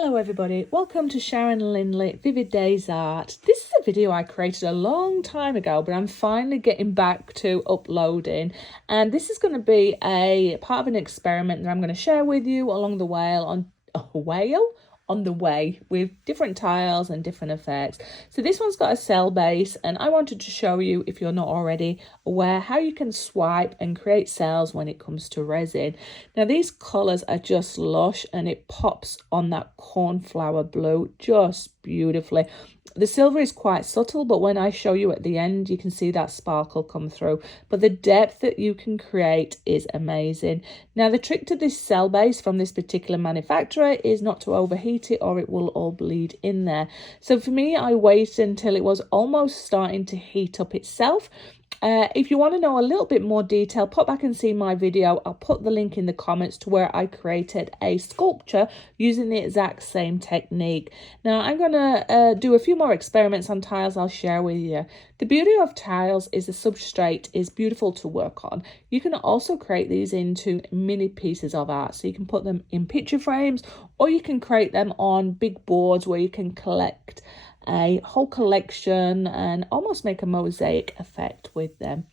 Hello everybody, welcome to Sharon and Lindley Vivid Days Art. This is a video I created a long time ago, but I'm finally getting back to uploading, and this is going to be a part of an experiment that I'm going to share with you along the way on the way with different tiles and different effects. So this one's got a cell base, and I wanted to show you, if you're not already aware, how you can swipe and create cells when it comes to resin. Now these colours are just lush and it pops on that cornflower blue just beautifully. The silver is quite subtle, but when I show you at the end, you can see that sparkle come through. But the depth that you can create is amazing. Now, the trick to this cell base from this particular manufacturer is not to overheat it or it will all bleed in there. So for me, I waited until it was almost starting to heat up itself. If you want to know a little bit more detail, pop back and see my video. I'll put the link in the comments to where I created a sculpture using the exact same technique. Now I'm going to do a few more experiments on tiles I'll share with you. The beauty of tiles is the substrate is beautiful to work on. You can also create these into mini pieces of art. So you can put them in picture frames, or you can create them on big boards where you can collect a whole collection and almost make a mosaic effect with them.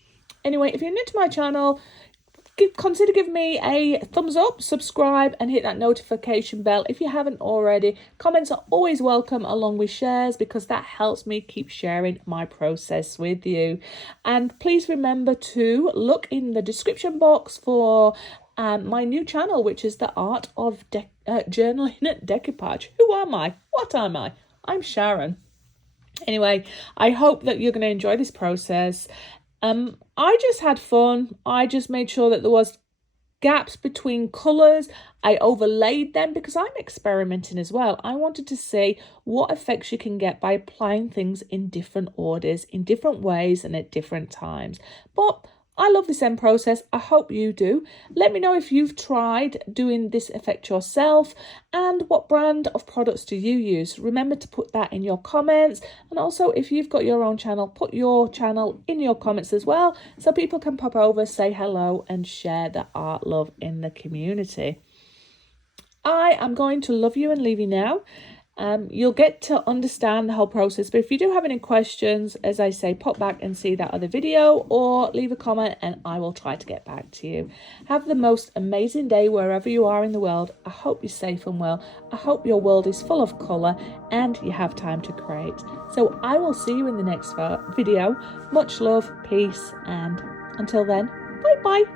Anyway, if you're new to my channel, consider giving me a thumbs up, subscribe and hit that notification bell if you haven't already. Comments are always welcome along with shares, because that helps me keep sharing my process with you. And please remember to look in the description box for my new channel, which is the Art of Journaling at Decoupage. Who am I? What am I? I'm Sharon. Anyway, I hope that you're going to enjoy this process. I just had fun. I just made sure that there was gaps between colours. I overlaid them because I'm experimenting as well. I wanted to see what effects you can get by applying things in different orders, in different ways and at different times. But I love this end process. I hope you do. Let me know if you've tried doing this effect yourself and what brand of products do you use. Remember to put that in your comments. And also, if you've got your own channel, put your channel in your comments as well, so people can pop over, say hello and share the art love in the community. I am going to love you and leave you now. You'll get to understand the whole process, but if you do have any questions, as I say, pop back and see that other video or leave a comment and I will try to get back to you. Have the most amazing day wherever you are in the world. I hope you're safe and well. I hope your world is full of colour and you have time to create. So I will see you in the next video. Much love, peace, and until then, bye bye.